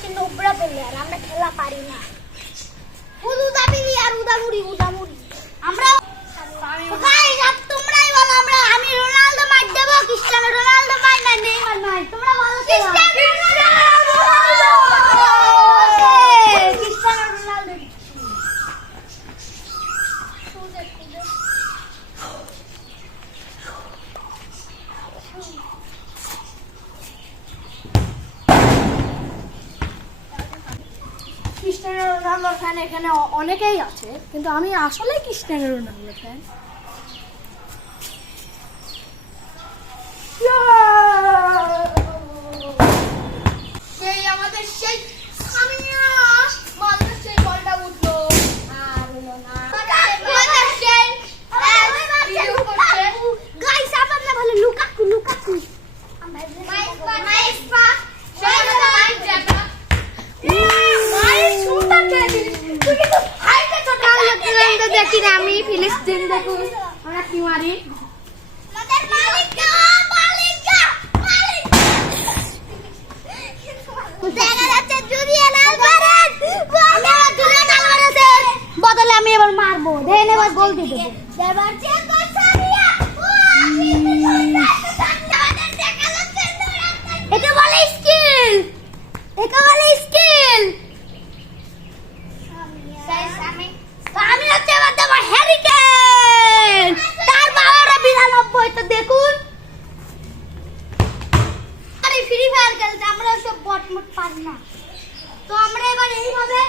হচ্ছে নোবরা প্লেয়ার, আমরা খেলা পারি না। শুধু দাবি আর উদামুড়ি উদামুড়ি। আমরা গাইস আপ তোমরাই বলো আমি রোনালদো মার দেব, ক্রিস্টিয়ানো রোনালদো মার না নেইমার মার, তোমরা বলো Cristiano Ronaldo. Cristiano Ronaldo Cristiano রোনালদোর ফ্যান এখানে অনেকেই আছে, কিন্তু আমি আসলে ক্রিস্টিয়ানো রোনালদোর ফ্যান। সেই আমাদের সেই সামিয়া মাঝে সেই বলটা উঠলো আর হলো না। আমাদের সেই গাইস আপনারা ভালো লুকাকু লুকাকু মাইসপা সেই মাইস যাবা মাইস শুনতা কে তুই কিন্তু হাইতে ছোট রোনালদো দেখি না আমি, ফিলিস্তিন দেখুন আমরা কি মারি। আমাদের মালিকা দেখা যাচ্ছে জুলিয়ান আলভারেজ বদলে আমি এবার মারবো, দেন এবার গোল দিয়ে দেবো। এবার চেক কর সামিয়া, এটা বলে স্কিল, এটা বলে স্কিল। আমি হচ্ছে এবার দেবো হ্যারি কেন, তার বাবারা 92। তো দেখুন ফ্রি ফায়ার খেলতে আমরা সব বট মট পারি না, তো আমরা এবার এইভাবে